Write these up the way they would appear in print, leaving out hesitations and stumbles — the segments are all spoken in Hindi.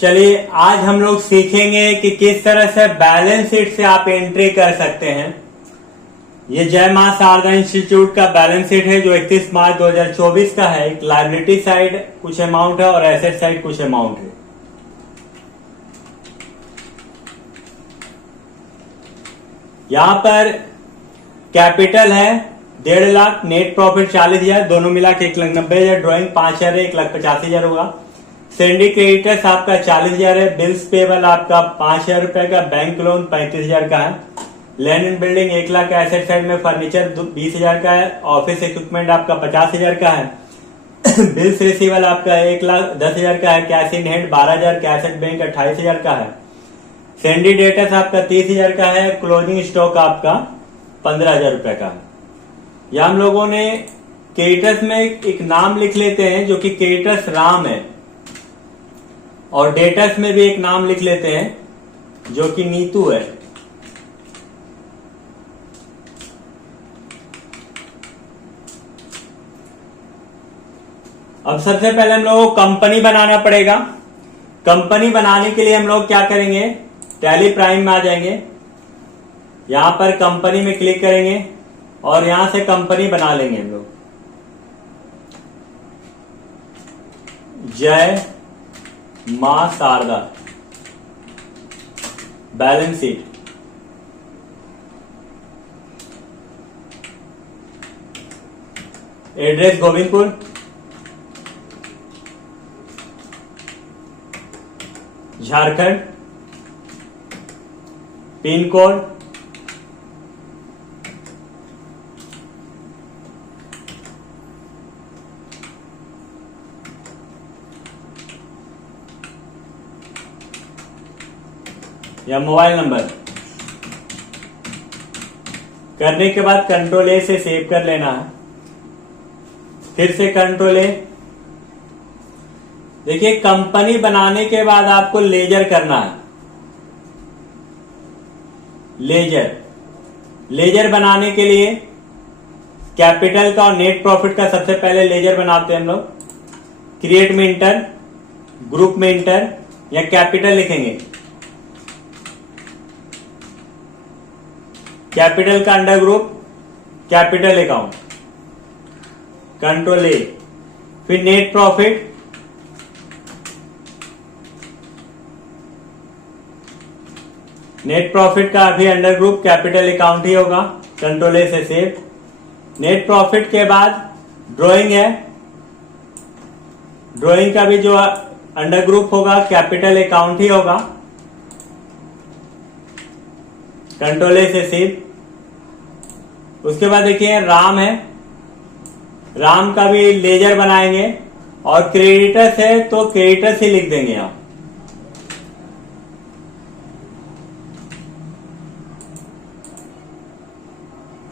चलिए आज हम लोग सीखेंगे कि किस तरह से बैलेंस शीट से आप एंट्री कर सकते हैं। ये जय मां शारदा इंस्टीट्यूट का बैलेंस शीट है जो 31 मार्च 2024 का है। एक लायबिलिटी साइड कुछ अमाउंट है और एसेट साइड कुछ अमाउंट है। यहां पर कैपिटल है 1.5 लाख, नेट प्रॉफिट 40,000, दोनों मिला के 1,90,000, ड्रॉइंग 5,000 है, 1,85,000 होगा। सेंडी क्रेडिटर्स आपका 40,000 है, बिल्स पेबल आपका 5,000 रुपए का, बैंक लोन 35,000 का है, लैंड एंड बिल्डिंग 1 लाख का, एसेट साइड में फर्नीचर 20,000 का है, ऑफिस इक्विपमेंट आपका 50,000 का है, बिल्स रिसीवल आपका 1,10,000 का है, cash in hand 12,000, cash at bank 28,000 का है, सेंडी डेटर्स आपका 30,000 का है, क्लोजिंग स्टॉक आपका 15,000 रुपए का है। या हम लोगों ने क्रेडिटर्स में एक नाम लिख लेते हैं जो कि क्रेडिटर्स राम है, और डेटर्स में भी एक नाम लिख लेते हैं जो कि नीतू है। अब सबसे पहले हम लोगों को कंपनी बनाना पड़ेगा। कंपनी बनाने के लिए हम लोग क्या करेंगे, टैली प्राइम में आ जाएंगे, यहां पर कंपनी में क्लिक करेंगे और यहां से कंपनी बना लेंगे हम लोग। Jai Maa Sharda balance sheet. Address Govindpur, Jharkhand, pin code 'या मोबाइल नंबर। करने के बाद कंट्रोल ए से सेव कर लेना है, फिर से कंट्रोल ए। देखिए कंपनी बनाने के बाद आपको लेजर करना है। लेजर बनाने के लिए कैपिटल का और नेट प्रॉफिट का सबसे पहले लेजर बनाते हैं हम लोग। क्रिएट में इंटर, ग्रुप में इंटर या कैपिटल लिखेंगे। कैपिटल का under group capital account, control ए, फिर नेट प्रॉफिट, नेट प्रॉफिट का अभी अंडर ग्रुप कैपिटल अकाउंट ही होगा, कंट्रोल ए से सेव। नेट प्रॉफिट के बाद ड्राइंग है, ड्राइंग का भी जो अंडर ग्रुप होगा कैपिटल अकाउंट ही होगा, कंट्रोल ए से सेव। उसके बाद देखिए राम है, राम का भी लेजर बनाएंगे और क्रेडिटर्स है तो क्रेडिटर्स ही लिख देंगे आप।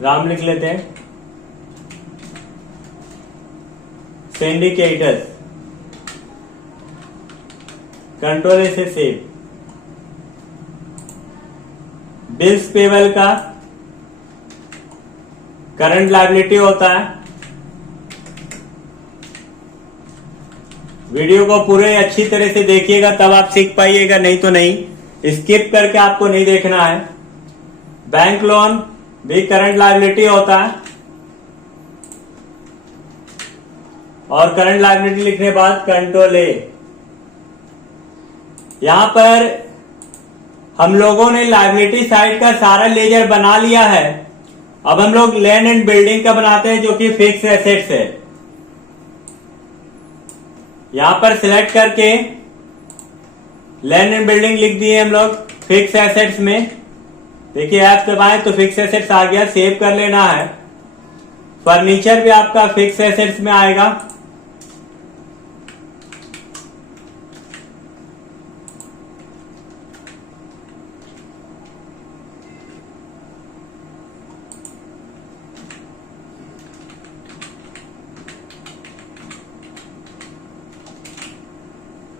राम लिख लेते हैं। सिंडिकेटर्स, कंट्रोल ए से सेव। बिल्स पेबल का करंट लायबिलिटी होता है। वीडियो को पूरे अच्छी तरह से देखिएगा तब आप सीख पाइएगा, नहीं तो नहीं, स्किप करके आपको नहीं देखना है। बैंक लोन भी करंट लायबिलिटी होता है और करंट लायबिलिटी लिखने के बाद कंट्रोल ए। यहां पर हम लोगों ने लायबिलिटी साइड का सारा लेजर बना लिया है। अब हम लोग लैंड एंड बिल्डिंग का बनाते हैं जो कि फिक्स एसेट्स है। यहां पर सिलेक्ट करके लैंड एंड बिल्डिंग लिख दिए हम लोग फिक्स एसेट्स में। देखिए ऐप दबाएं तो फिक्स एसेट्स आ गया, सेव कर लेना है। फर्नीचर भी आपका फिक्स एसेट्स में आएगा।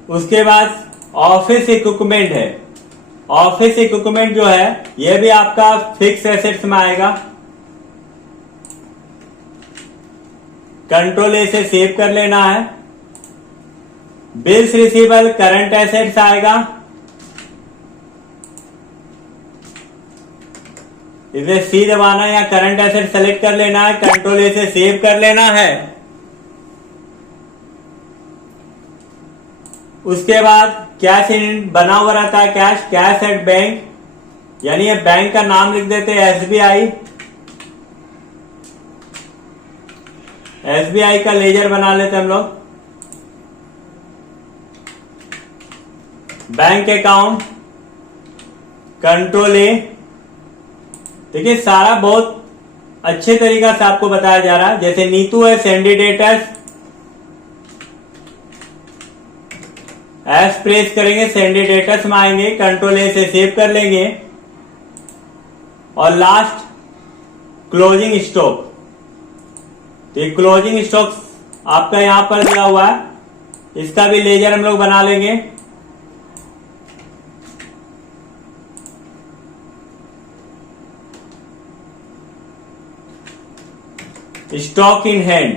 उसके बाद ऑफिस इक्विपमेंट है, ऑफिस इक्विपमेंट जो है यह भी आपका फिक्स एसेट्स में आएगा। कंट्रोल ए से सेव कर लेना है। बिल्स रिसीवेबल करंट एसेट्स आएगा, इसलिए सी दबाना या करंट एसेट सेलेक्ट कर लेना है, कंट्रोल ए से सेव कर लेना है। उसके बाद कैश इन बना हुआ रहता है, कैश एट बैंक, यानी ये बैंक का नाम लिख देते हैं एसबीआई। एसबीआई का लेजर बना लेते हम लोग। बैंक अकाउंट, कंट्रोल ए। देखिए सारा बहुत अच्छे तरीका से आपको बताया जा रहा है। जैसे नीतू है सेंडिडेटर्स, एस प्रेस करेंगे, सेंडिडेटर्स में आएंगे, कंट्रोल ए से सेव कर लेंगे। और लास्ट क्लोजिंग स्टॉक, तो ये क्लोजिंग स्टॉक आपका यहां पर दिया हुआ है, इसका भी लेजर हम लोग बना लेंगे। स्टॉक इन हैंड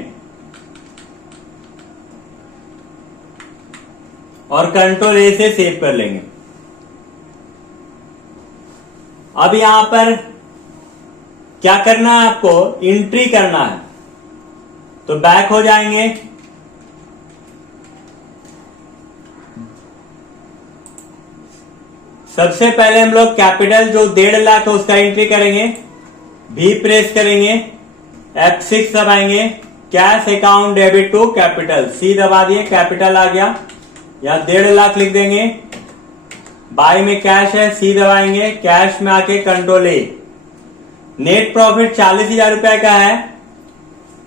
और कंट्रोल ए से सेव कर लेंगे। अब यहां पर क्या करना है, आपको एंट्री करना है, तो बैक हो जाएंगे। सबसे पहले हम लोग कैपिटल जो 1.5 लाख है उसका एंट्री करेंगे, भी प्रेस करेंगे, F6 दबाएंगे, cash account debit to capital, C दबा दिए, कैपिटल आ गया। यहां 1.5 लाख लिख देंगे। बाय में कैश है, सी दबाएंगे, कैश में आके कंट्रोल ए। नेट प्रॉफिट 40,000 रुपए का है,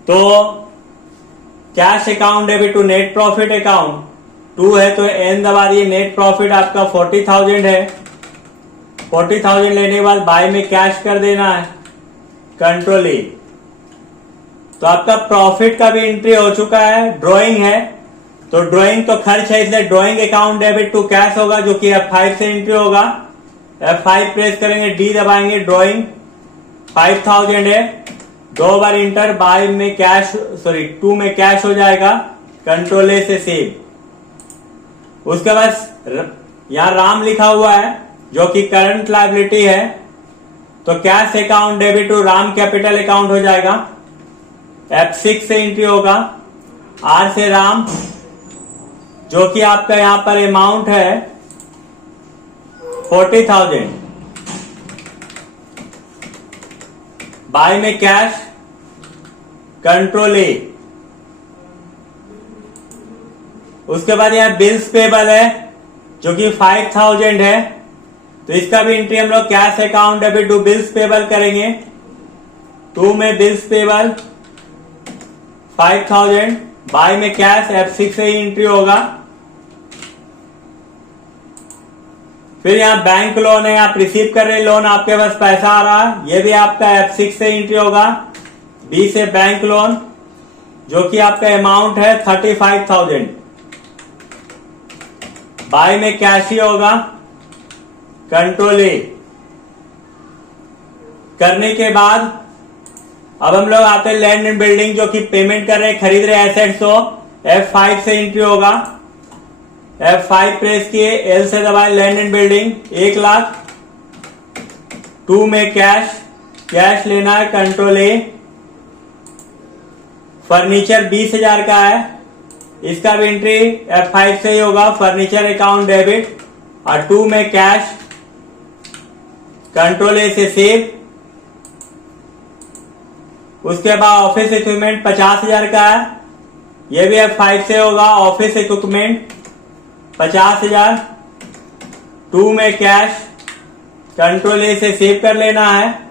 तो cash account debit to net profit account 2 है तो एन दबा दिए। नेट प्रॉफिट आपका 40,000 है, 40,000 लेने के बाद बाय में कैश कर देना है, कंट्रोल ए। तो आपका प्रॉफिट का भी एंट्री हो चुका है। ड्रॉइंग है तो ड्रॉइंग तो खर्च है, इसलिए drawing account debit to cash होगा, जो कि F5 से एंट्री होगा। F5 प्रेस करेंगे, डी दबाएंगे, ड्रॉइंग 5,000 है, 2 बार इंटर, बाय में कैश 2 में कैश हो जाएगा, कंट्रोल ए से सेव। उसके बाद यहां राम लिखा हुआ है जो कि करंट लायबिलिटी है, तो cash account debit to Ram capital account हो जाएगा। F6 से एंट्री होगा, आर से राम, जो कि आपका यहां पर अमाउंट है 40,000। बाय में कैश, कंट्रोल ए। उसके बाद यहां बिल्स पेबल है जो कि 5,000 है, तो इसका भी एंट्री हम लोग cash account debit to bills payable करेंगे। 2 में बिल्स पेबल 5,000, बाय में कैश, F6 से ही एंट्री होगा। फिर यहाँ बैंक लोन है, आप रिसीव कर रहे लोन, आपके पास पैसा आ रहा है, ये भी आपका F6 से एंट्री होगा। बी से बैंक लोन जो कि आपका अमाउंट है 35,000, बाय में कैश ही होगा, कंट्रोल ए। करने के बाद अब हम लोग आते हैं लैंड एंड बिल्डिंग, जो कि पेमेंट कर रहे हैं, खरीद रहे एसेट्स, तो F5 से एंट्री होगा। F5 प्रेस किए, एल से दबाए, लैंड एंड बिल्डिंग 1 लाख, 2 में कैश लेना है, कंट्रोल ए। फर्नीचर 20,000 का है, इसका भी एंट्री F5 से ही होगा, फर्नीचर अकाउंट डेबिट, और 2 में कैश, कंट्रोल ए से सेव। उसके बाद ऑफिस इक्विपमेंट 50,000 का है, यह भी F5 से होगा, ऑफिस इक्विपमेंट 50,000, 2 में कैश, कंट्रोल ए से सेव कर लेना है।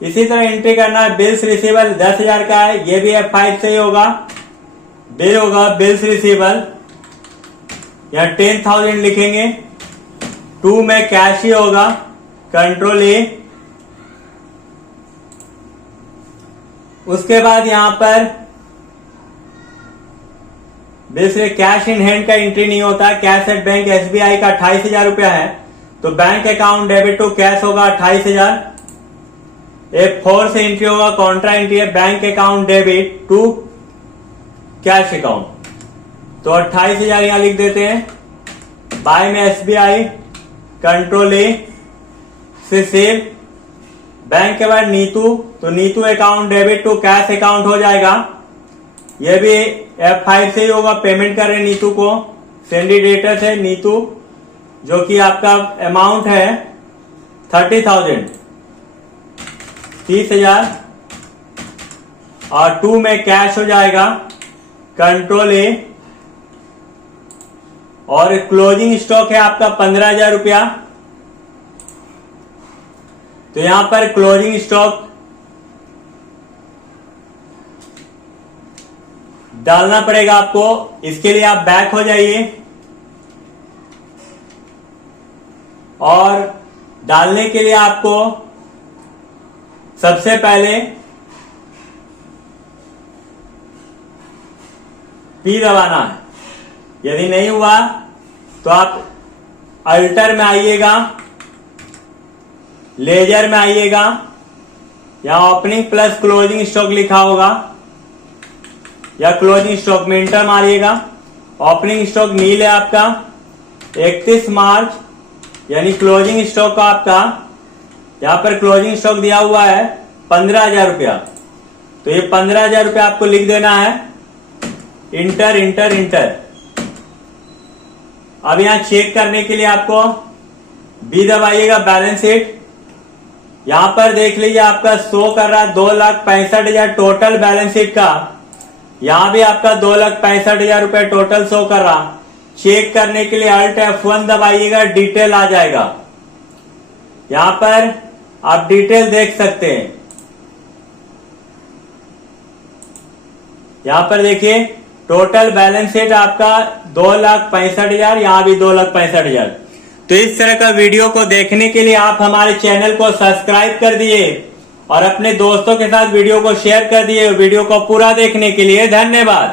इसी तरह एंट्री करना है, बिल्स रिसीवेबल 10,000 का है, यह भी F5 से ही होगा, बिल होगा बिल्स रिसीवेबल, यहां 10,000 लिखेंगे, 2 में कैश ही होगा, कंट्रोल ए। उसके बाद यहां पर बेसिक कैश इन हैंड का एंट्री नहीं होता। कैश एट बैंक एसबीआई का 28,000 रुपया है, तो bank account debit to cash होगा 28,000। F4 से एंट्री होगा, कॉन्ट्रा एंट्री है, bank account debit to cash account. तो 28,000 यहां लिख देते हैं। बाय में SBI, कंट्रोल A से सेव, बैंक के बाद नीतू, तो Neetu account debit to cash account हो जाएगा। यह भी F5 से ही होगा। पेमेंट कर रहे नीतू को, सेंडी डेटर से नीतू, जो कि आपका अमाउंट है 30,000, 30,000, और 2 में कैश हो जाएगा, कंट्रोल A, और क्लोजिंग स्टॉक है आपका 15,000 रुपया। तो यहां पर क्लोजिंग स्टॉक डालना पड़ेगा आपको। इसके लिए आप बैक हो जाइए और डालने के लिए आपको सबसे पहले P दबाना है। यदि नहीं हुआ तो आप अल्टर में आइएगा, लेजर में आइएगा, यहां ओपनिंग प्लस क्लोजिंग स्टॉक लिखा होगा, या क्लोजिंग स्टॉक में इंटर मारिएगा। ओपनिंग स्टॉक नील है आपका 31 मार्च, यानी क्लोजिंग स्टॉक आपका यहां पर क्लोजिंग स्टॉक दिया हुआ है 15,000 रुपया। तो ये 15,000 रुपया आपको लिख देना है, इंटर इंटर इंटर। अब यहां चेक करने के लिए आपको B दबाइएगा, बैलेंस शीट। यहां पर देख लीजिए आपका शो कर रहा है 2,65,000 टोटल बैलेंस शीट का। यहां भी आपका 2,65,000 रुपए टोटल शो कर रहा। चेक करने के लिए Alt F1 दबाइएगा, डिटेल आ जाएगा। यहां पर आप डिटेल देख सकते हैं। यहां पर देखिए टोटल बैलेंस शीट आपका 2,65,000, यहां भी 2,65,000। तो इस तरह का वीडियो को देखने के लिए आप हमारे चैनल को सब्सक्राइब कर दिए और अपने दोस्तों के साथ वीडियो को शेयर कर दिए। वीडियो को पूरा देखने के लिए धन्यवाद।